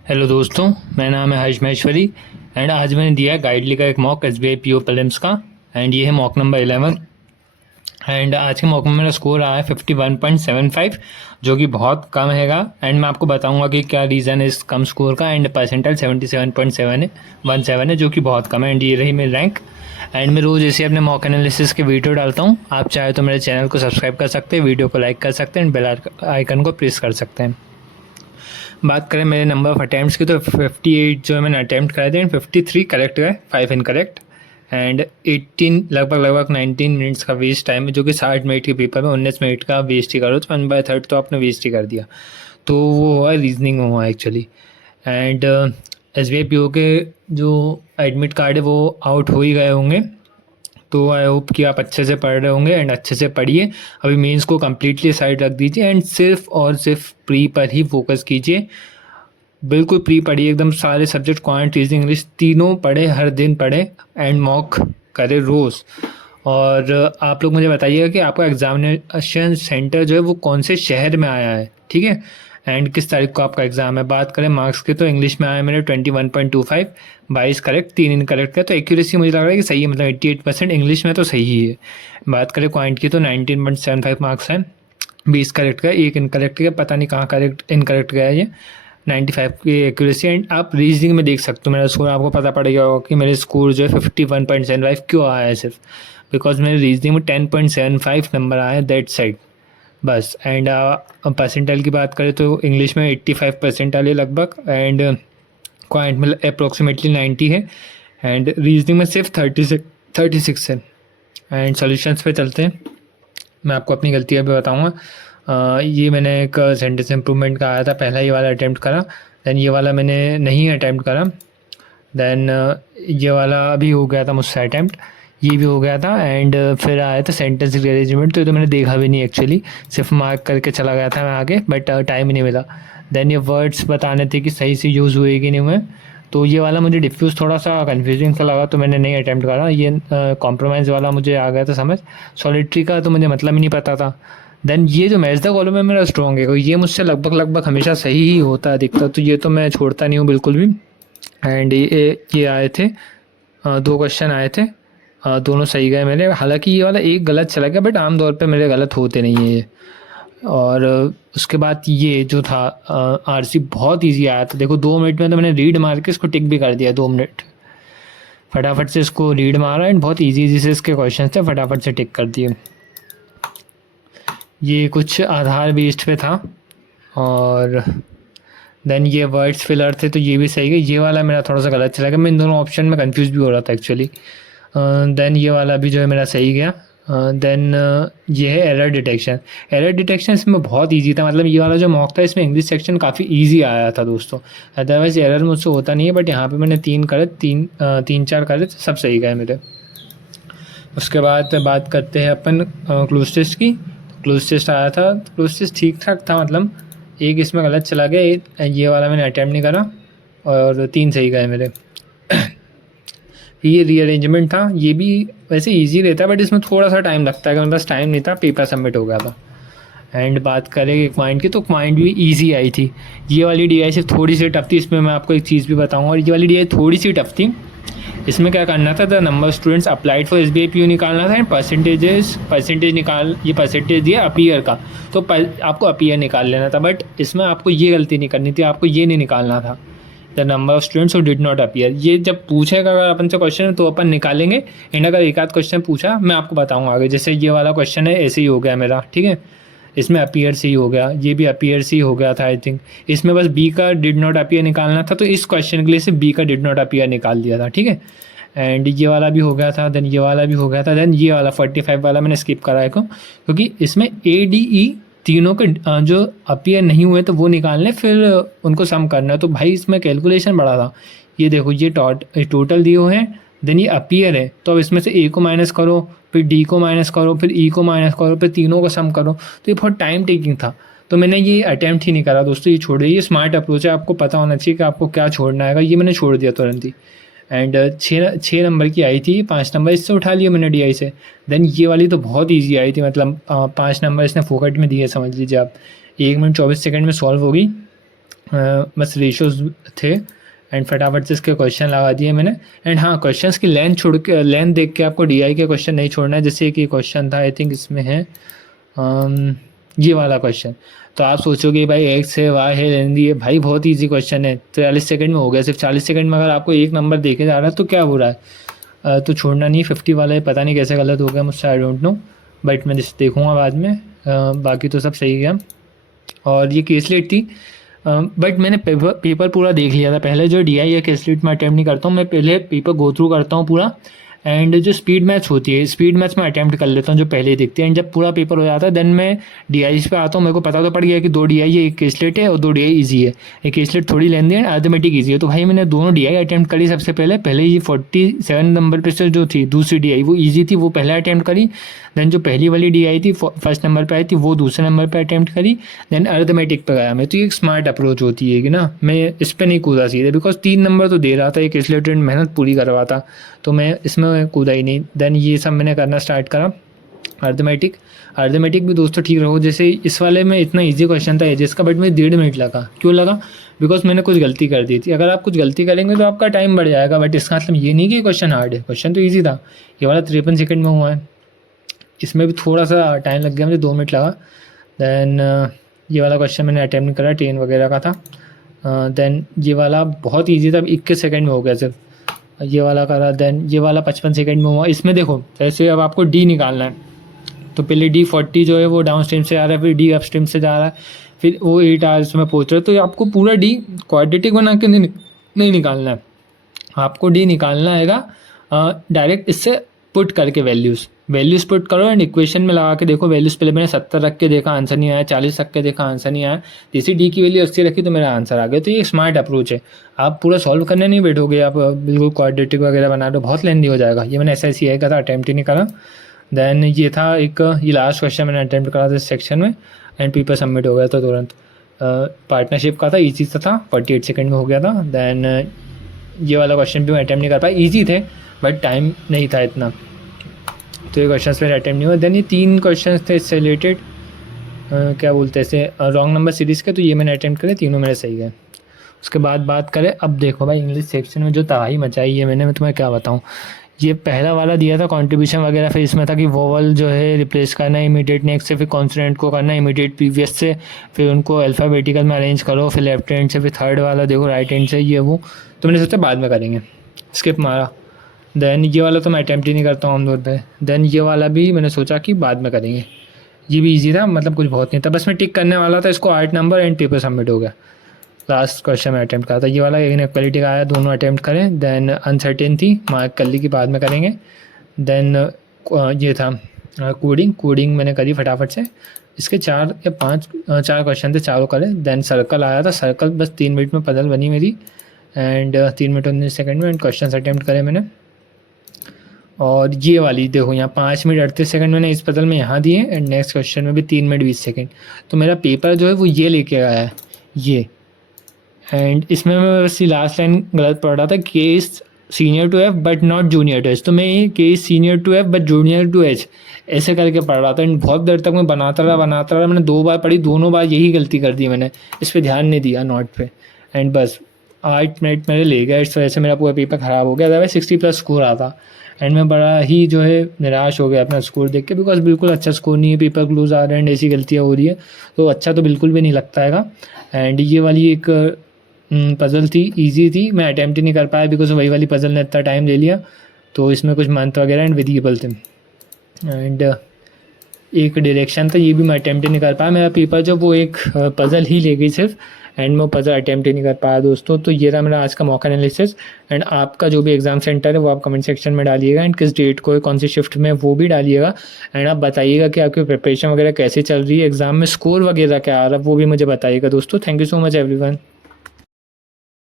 Hello दोस्तों, मेरा नाम है हर्ष महेश्वरी एंड आज मैंने दिया है गाइडली का एक mock S B I P O prelims का। एंड ये है मॉक नंबर 11। एंड आज के मॉक में मेरा स्कोर आया है 51.75, जो कि बहुत कम हैगा। एंड मैं आपको बताऊंगा कि क्या रीज़न है इस कम स्कोर का। एंड परसेंटाइल 77.7 है, 17 है, जो कि बहुत कम है। एंड ये रही मेरी रैंक। एंड मैं रोज़ ऐसे अपने मॉक एनालिसिस के वीडियो डालता हूँ। आप चाहे तो मेरे चैनल को सब्सक्राइब कर सकते हैं, वीडियो को लाइक कर सकते हैं एंड बेल आइकन को प्रेस कर सकते हैं। बात करें मेरे नंबर ऑफ अटैम्प्ट्स की, तो 58 जो है मैंने अटैम्प्ट कराए थे एंड 53 करेक्ट गए, 5 इनकरेक्ट। एंड 18 लगभग 19 मिनट्स का वेस्ट टाइम है, जो कि 60 मिनट के पेपर में 19 मिनट का वेस्ट ही करो तो 1/3 तो आपने वेस्ट ही कर दिया। तो वो हुआ रीजनिंग हुआ actually. And S B I P O के जो एडमिट कार्ड है वो आउट हो ही गए होंगे। तो आई होप कि आप अच्छे से पढ़ रहे होंगे एंड अच्छे से पढ़िए। अभी मेंस को कम्प्लीटली साइड रख दीजिए एंड सिर्फ और सिर्फ प्री पर ही फोकस कीजिए। बिल्कुल प्री पढ़िए, एकदम सारे सब्जेक्ट क्वांट रीजनिंग इंग्लिश तीनों पढ़े, हर दिन पढ़े एंड मॉक करें रोज़। और आप लोग मुझे बताइएगा कि आपका एग्जामिनेशन सेंटर जो है वो कौन से शहर में आया है, ठीक है। एंड किस तारीख को आपका एग्ज़ाम है। बात करें मार्क्स की, तो इंग्लिश में आया मेरे 21.25, 22 करेक्ट, 3 इनकरेक्ट का। तो एक्यूरेसी मुझे लग रहा है कि सही है, मतलब 88% इंग्लिश में तो सही ही है। बात करें क्वांट की, तो 19.75 मार्क्स हैं, 20 करेक्ट का, 1 इनकरेक्ट का। पता नहीं कहाँ करेक्ट इनकरेक्ट गया है ये। 95 की एक्यूरेसी। एंड आप रीजनिंग में देख सकते हो मेरा स्कोर, आपको पता पड़ेगा कि मेरे स्कोर जो है 51.75 क्यों आया है। सिर्फ बिकॉज मेरे रीजनिंग में 10.75 नंबर आया है, दैट साइड बस। एंड परसेंटाइल की बात करें तो इंग्लिश में 85 परसेंटाइल है लगभग, एंड क्वांट में अप्रोक्सीमेटली 90 है, एंड रीजनिंग में सिर्फ 36 है। एंड सॉल्यूशंस पे चलते हैं। मैं आपको अपनी गलतियाँ भी बताऊँगा। ये मैंने एक सेंटेंस इम्प्रूवमेंट का आया था, पहला ये वाला अटैम्प्ट करा। दैन ये वाला मैंने नहीं अटैम्प्ट करा। दैन ये वाला भी हो गया था मुझसे अटैम्प्ट, ये भी हो गया था। एंड फिर आया था सेंटेंस रीअरेंजमेंट, तो ये तो मैंने देखा भी नहीं एक्चुअली, सिर्फ मार्क करके चला गया था मैं आगे, बट टाइम ही नहीं मिला। दैन ये वर्ड्स बताने थे कि सही से यूज़ हुए कि नहीं हुए। तो ये वाला मुझे डिफ्यूज़ थोड़ा सा कन्फ्यूजिंग सा लगा, तो मैंने नहीं अटैम्प्ट करा। ये कॉम्प्रोमाइज़ वाला मुझे आ गया था समझ। सॉलिटरी का तो मुझे मतलब ही नहीं पता था। देन ये जो मैच द कॉलम है मेरा स्ट्रॉन्ग है, ये मुझसे लगभग हमेशा सही ही होता है दिखता, तो ये तो मैं छोड़ता नहीं हूँ बिल्कुल भी। एंड ये आए थे, 2 क्वेश्चन आए थे, दोनों सही गए मेरे। हालांकि ये वाला एक गलत चला गया, बट आमतौर पे मेरे गलत होते नहीं है ये। और उसके बाद ये जो था आर सी बहुत ईजी आया था। देखो 2 मिनट में तो मैंने रीड मार के इसको टिक भी कर दिया, 2 मिनट फटाफट से इसको रीड मारा एंड बहुत ईजी से इसके क्वेश्चन थे, फटाफट से टिक कर दिए। ये कुछ आधार बेस्ड पे था। और देन ये वर्ड्स फिलर थे, तो ये भी सही है। ये वाला मेरा थोड़ा सा गलत चला गया, मैं इन दोनों ऑप्शन में कंफ्यूज भी हो रहा था एक्चुअली। देन ये वाला भी जो है मेरा सही गया। देन ये है एरर डिटेक्शन। एरर डिटेक्शन इसमें बहुत इजी था, मतलब ये वाला जो मॉक था इसमें इंग्लिश सेक्शन काफ़ी इजी आया था दोस्तों। अदरवाइज एरर मुझसे होता नहीं है, बट यहाँ पे मैंने 3 4 करे, सब सही गए मेरे। उसके बाद बात करते हैं अपन क्लूज टेस्ट की। क्लूज टेस्ट आया था, क्लूज टेस्ट ठीक ठाक था, मतलब एक इसमें गलत चला गया, ये वाला मैंने अटैम्प्ट नहीं करा और 3 सही गए मेरे। ये रीअरेंजमेंट था, ये भी वैसे इजी रहता है, बट इसमें थोड़ा सा टाइम लगता है, मेरे पास टाइम नहीं था, पेपर सबमिट हो गया था। एंड बात करें क्वाइंट की, तो क्वाइंट भी इजी आई थी। ये वाली डी सिर्फ थोड़ी सी टफ थी, इसमें मैं आपको एक चीज़ भी बताऊंगा। और ये वाली डी थोड़ी सी टफ थी। इसमें क्या करना था, the number students applied for S B I P O निकालना था एंड परसेंटेज निकाल, ये परसेंटेज दिया अपीयर का, तो आपको अपीयर निकाल लेना था। बट इसमें आपको ये गलती नहीं करनी थी, आपको ये नहीं निकालना था the number of students who did not appear. ये जब पूछेगा अगर अपन से क्वेश्चन तो अपन निकालेंगे। एंड अगर एक आध क्वेश्चन पूछा मैं आपको बताऊँगा आगे, जैसे ये वाला क्वेश्चन है ऐसे ही हो गया मेरा, ठीक है, इसमें अपीयर से ही हो गया, ये भी अपीयर से ही हो गया था आई थिंक। इसमें बस बी का डिड नॉट अपीयर निकालना था, तो इस क्वेश्चन के लिए सिर्फ बी का डिड नॉट अपीयर निकाल दिया था, ठीक है। एंड ये वाला भी हो गया था, देन ये वाला भी हो गया था। देन ये वाला 45 वाला मैंने स्किप करा है क्योंकि इसमें ए डी ई तीनों के जो अपीयर नहीं हुए तो वो निकालने, फिर उनको सम करना है। तो भाई इसमें कैलकुलेशन बड़ा था। ये देखो ये टोटल दिए हुए हैं, देन ये अपीयर है, तो अब इसमें से ए को माइनस करो, फिर डी को माइनस करो, फिर ई को माइनस करो, फिर तीनों को सम करो। तो ये बहुत टाइम टेकिंग था, तो मैंने ये अटैम्प्ट ही नहीं करा दोस्तों, ये छोड़ दिया। ये स्मार्ट अप्रोच है, आपको पता होना चाहिए कि आपको क्या छोड़ना है, ये मैंने छोड़ दिया तुरंत ही। एंड 6 नंबर की आई थी, 5 नंबर इससे उठा लिए मैंने डी से। देन ये वाली तो बहुत ईजी आई थी, मतलब 5 नंबर इसने फोकट में दिए, समझ लीजिए आप। 1 मिनट 24 सेकंड में सॉल्व होगी। बस रेशियोज थे एंड फटाफट से इसके क्वेश्चन लगा दिए मैंने। एंड हाँ, क्वेश्चंस की लेंथ छोड़ के, लेंथ देख के आपको डीआई के क्वेश्चन नहीं छोड़ना है। जैसे कि क्वेश्चन था, आई थिंक इसमें है ये वाला क्वेश्चन, तो आप सोचोगे भाई एक्स है, वाई है, लेंदी है, भाई बहुत ईजी क्वेश्चन है, 43 सेकंड में हो गया। सिर्फ 40 सेकंड में अगर आपको एक नंबर देखे जा रहा है तो क्या बुरा है। तो छोड़ना नहीं। 50 वाला है, पता नहीं कैसे गलत हो गया मुझसे, आई डोंट नो, बट मैं जिस देखूँगा बाद में। बाकी तो सब सही गया। और ये केसलेट थी, बट मैंने पेपर पूरा देख लिया था पहले। जो डीआई या केसलेट में अटैम्प्ट नहीं करता हूँ मैं, पहले पेपर गो थ्रू करता हूँ पूरा। एंड जो स्पीड मैच होती है, स्पीड मैच में अटैम्प्ट कर लेता हूँ जो पहले ही दिखती है। एंड जब पूरा पेपर हो जाता है देन मैं डीआईज पे आता हूँ। मेरे को पता तो पड़ गया कि 2 डीआई है, एक केसलेट है और 2 डीआई ईजी है। एक केसलेट थोड़ी लेंदी है, अर्थमेटिक ईजी है। तो भाई मैंने दोनों डीआई अटैम्प्ट करी सबसे पहले ये 47 नंबर पे से जो थी दूसरी डीआई वो ईजी थी, वो पहले अटैम्प्ट करी। देन जो पहली वाली डीआई थी फर्स्ट नंबर पे आई थी, वो दूसरे नंबर पे अटैम्प्ट करी। देन अर्थमेटिक पे गया मैं। तो ये एक स्मार्ट अप्रोच होती है कि ना, मैं इस पर नहीं कूदा सीधे, बिकॉज 3 नंबर तो दे रहा था, एक केसलेट मेहनत पूरी करवाता, तो मैं इसमें कूदा ही नहीं। देन ये सब मैंने करना स्टार्ट करा। अर्थमेटिक भी दोस्तों ठीक रहो। जैसे इस वाले में इतना इजी क्वेश्चन था जिसका, बट मुझे 1.5 मिनट लगा। क्यों लगा? बिकॉज मैंने कुछ गलती कर दी थी। अगर आप कुछ गलती करेंगे तो आपका टाइम बढ़ जाएगा, बट इसका मतलब ये नहीं कि क्वेश्चन हार्ड है, क्वेश्चन तो ईजी था। ये वाला 53 सेकंड में हुआ है, इसमें भी थोड़ा सा टाइम लग गया, मुझे 2 मिनट लगा। देन ये वाला क्वेश्चन मैंने अटैम्प्ट नहीं करा, 10 वगैरह का था। देन ये वाला बहुत ईजी था, 21 सेकंड में हो गया सिर्फ। ये वाला करा। देन ये वाला 55 सेकंड में हुआ। इसमें देखो जैसे अब आपको डी निकालना है, तो पहले D40 जो है वो डाउन स्ट्रीम से आ रहा है, फिर डी अप स्ट्रीम से जा रहा है, फिर वो 8 आवर्स में पहुँच रहा है। तो आपको पूरा डी क्वाड्रेटिक बना के नहीं निकालना है, आपको डी निकालना है डायरेक्ट इससे पुट करके वैल्यूज़ पुट करो एंड इक्वेशन में लगा के देखो। वैल्यूज़ पहले मैंने 70 रख के देखा, आंसर नहीं आया। 40 रख के देखा, आंसर नहीं आया। जैसे डी की वैल्यू 80 रखी तो मेरा आंसर आ गया। तो ये स्मार्ट अप्रोच है। आप पूरा सॉल्व करने नहीं बैठोगे, आप बिल्कुल क्वाड्रेटिक वगैरह बना रहे हो, बहुत लेंदी हो जाएगा। ये मैंने SICI का था, अटैम्प्ट ही नहीं करा। देन ये था एक, ये लास्ट क्वेश्चन मैंने अटैम्प्ट करा था इस सेक्शन में एंड पेपर सबमिट हो गया था तुरंत। पार्टनरशिप का था, ईजी था, 48 सेकंड में हो गया था। देन ये वाला क्वेश्चन भी मैं अटैम्प्ट नहीं कर पाया, ईजी थे बट टाइम नहीं था इतना, तो ये क्वेश्चन मेरे अटैम्प्ट नहीं हुआ। देन ये 3 क्वेश्चन थे इससे रिलेटेड, क्या बोलते हैं इसे, रॉन्ग नंबर सीरीज़ के, तो ये मैंने अटैम्प्ट करे, तीनों मेरे सही गए। उसके बाद बात करें, अब देखो भाई इंग्लिश सेक्शन में जो तबाही मचाई है मैंने, मैं तुम्हें क्या बताऊँ। ये पहला वाला दिया था कंट्रीब्यूशन वगैरह, फिर इसमें था कि वोवल जो है रिप्लेस करना इमीडिएट नेक्स्ट से, फिर कॉन्सोनेंट को करना इमीडिएट प्रीवियस से, फिर उनको अल्फ़ाबेटिकल में अरेंज करो, फिर लेफ्ट हैंड से, फिर थर्ड वाला देखो राइट हैंड से, ये वो। तो मैंने सोचा बाद में करेंगे, स्किप मारा। देन ये वाला तो मैं अटैम्प्ट ही नहीं करता हूँ आमतौर पे। देन ये वाला भी मैंने सोचा कि बाद में करेंगे। ये भी इजी था, मतलब कुछ बहुत नहीं था, बस मैं टिक करने वाला था इसको, 8 नंबर एंड पेपर सबमिट हो गया। लास्ट क्वेश्चन मैं अटैम्प्ट करा था ये वाला, इनइक्वालिटी का आया, दोनों अटैम्प्ट करें। देन अनसर्टेन थी, मार्क कर ली कि बाद में करेंगे। देन ये था कोडिंग मैंने करी फटाफट से। इसके 4 या 5 4 क्वेश्चन थे, चारों करे। देन सर्कल आया था, सर्कल बस 3 मिनट में पजल बनी मेरी, एंड 3 मिनट 19 सेकंड में एंड क्वेश्चन अटैम्प्ट करे मैंने। और ये वाली देखो यहाँ 5 मिनट 38 सेकंड मैंने इस पजल में यहाँ दिए एंड नेक्स्ट क्वेश्चन में भी 3 मिनट 20 सेकंड। तो मेरा पेपर जो है वो ये लेके आया है ये। एंड इसमें मैं बस लास्ट लाइन गलत पढ़ रहा था, K is senior to F but not junior to H. तो मैं ये K is senior to F but junior to H ऐसे करके पढ़ रहा था एंड बहुत देर तक मैं बनाता रहा। मैंने 2 बार पढ़ी, दोनों बार यही गलती कर दी मैंने, इस पर ध्यान नहीं दिया नोट पे, एंड बस 8 मिनट मेरे ले गया। इस वजह से मेरा पूरा पेपर ख़राब हो गया। अदरवाइज 60+ स्कोर आता एंड मैं बड़ा ही जो है निराश हो गया अपना स्कोर देख के, बिकॉज बिल्कुल अच्छा स्कोर नहीं है, पेपर क्लोज आ रहे हैं एंड ऐसी गलतियाँ हो रही है, तो अच्छा तो बिल्कुल भी नहीं लगता हैगा। एंड ये वाली एक पज़ल थी, इजी थी, मैं अटैम्प्ट ही नहीं कर पाया बिकॉज वही वाली पज़ल ने इतना टाइम ले लिया। तो इसमें कुछ मंथ वगैरह एंड वेरिएबल थे एंड एक डायरेक्शन था, ये भी मैं अटैम्प्ट ही नहीं कर पाया। मेरा पेपर जो वो एक पज़ल ही ले गई सिर्फ, एंड मैं पज़ल अटैम्प्ट ही नहीं कर पाया दोस्तों। तो ये रहा मेरा आज का मॉक एनालिसिस। एंड आपका जो भी एग्जाम सेंटर है वो आप कमेंट सेक्शन में डालिएगा एंड किस डेट को है, कौन सी शिफ्ट में, वो भी डालिएगा। एंड आप बताइएगा कि आपकी प्रिपरेशन वगैरह कैसे चल रही है, एग्जाम में स्कोर वगैरह क्या आ रहा है वो भी मुझे बताइएगा दोस्तों। Thank you so much everyone.